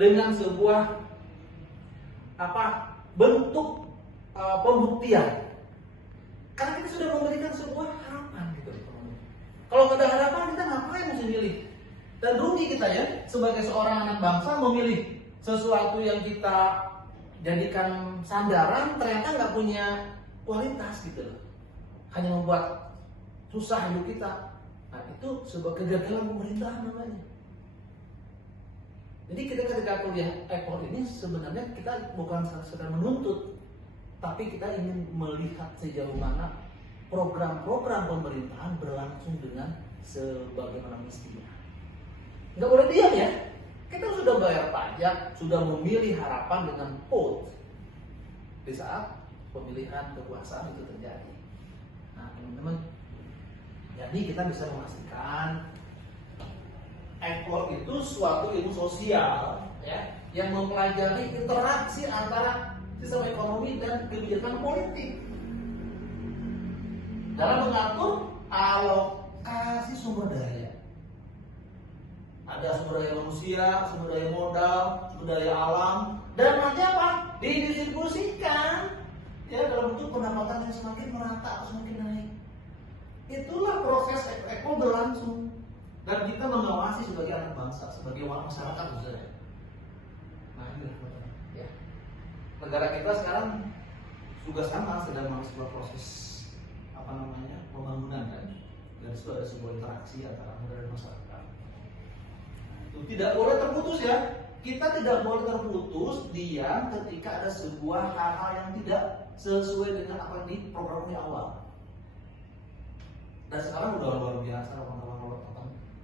dengan sebuah bentuk pembuktian. Karena kita sudah memberikan sebuah harapan gitu. Kalau nggak ada harapan kita ngapain mesti milih? Dan rugi kita ya sebagai seorang anak bangsa memilih sesuatu yang kita jadikan sandaran ternyata nggak punya kualitas gitu loh. Hanya membuat susah hidup kita. Nah itu sebuah kegagalan pemerintahan namanya. Jadi kita ketika kuliah ekor ini sebenarnya kita bukan sedang menuntut, tapi kita ingin melihat sejauh mana program-program pemerintahan berlangsung dengan sebagaimana mestinya. Nggak boleh diam ya. Kita sudah bayar pajak, sudah memilih harapan dengan vote di saat pemilihan kekuasaan itu terjadi. Nah teman-teman, jadi kita bisa memastikan ekor itu suatu ilmu sosial ya, yang mempelajari interaksi antara sistem ekonomi dan kebijakan politik dalam mengatur alokasi sumber daya. Ada sumber daya manusia, sumber daya modal, sumber daya alam, dan nanti apa? Didistribusikan ya dalam bentuk pendapatan yang semakin merata, semakin naik. Itulah proses ekor berlangsung. Dan kita mengawasi sebagai anak bangsa, sebagai masyarakat misalnya. Nah ini ya. Negara kita sekarang juga sama sedang melalui sebuah proses pembangunan kan. Dan itu ada sebuah interaksi antara negara dan masyarakat. Itu tidak boleh terputus ya. Kita tidak boleh terputus diam ketika ada sebuah hal-hal yang tidak sesuai dengan apa yang di program di awal. Dan sekarang udah luar biasa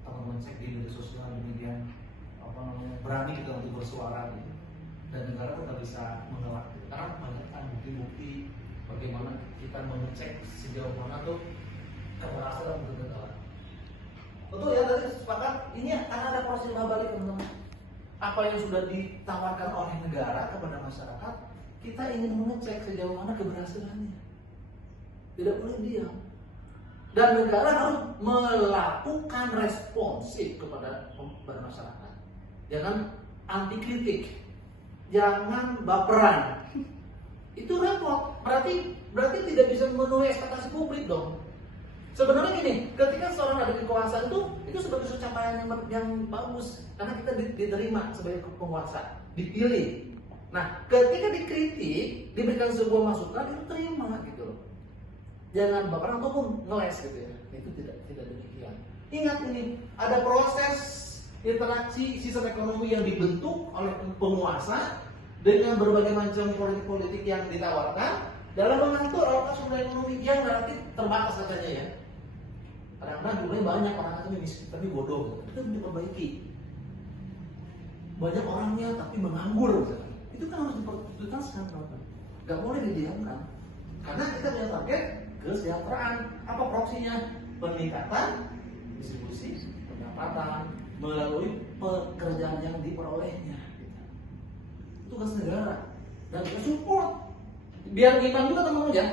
teman-teman cek di media sosial, di media berani kita untuk bersuara gitu. Dan negara tetap bisa mengelak gitu. Karena banyak kan bukti-bukti bagaimana kita mengecek sejauh mana tuh keberhasilan untuk negara. Betul ya, tadi sepakat ini karena ada proses timbal balik teman-teman. Apa yang sudah ditawarkan oleh negara kepada masyarakat, kita ingin mengecek sejauh mana keberhasilannya. Tidak boleh diam. Dan negara harus melakukan responsif kepada masyarakat. Jangan anti kritik, jangan baperan. Itu repot. Berarti tidak bisa memenuhi ekspektasi publik dong. Sebenarnya gini, ketika seorang ada di kekuasaan itu sebagai suatu capaian yang bagus karena kita diterima sebagai penguasa, dipilih. Nah, ketika dikritik, diberikan sebuah masukan itu terima gitu loh. Jangan baperan ataupun ngeles gitu ya. Itu tidak demikian. Ingat ini, ada proses interaksi sistem ekonomi yang dibentuk oleh penguasa dengan berbagai macam politik-politik yang ditawarkan dalam mengatur alokasi sumber ekonomi yang relatif terbatas katanya ya. Kadang-kadang jumlahnya banyak, orang katanya miskin tapi bodoh. Itu harus diperbaiki. Banyak orangnya tapi menganggur misalnya. Itu kan harus dipertuntaskan teman-teman. Gak boleh didiamkan. Karena kita punya target kesejahteraan. Apa proksinya? Peningkatan distribusi pendapatan melalui pekerjaan yang diperolehnya. Itu tugas negara dan kita support. Biar imbang juga teman-teman ya.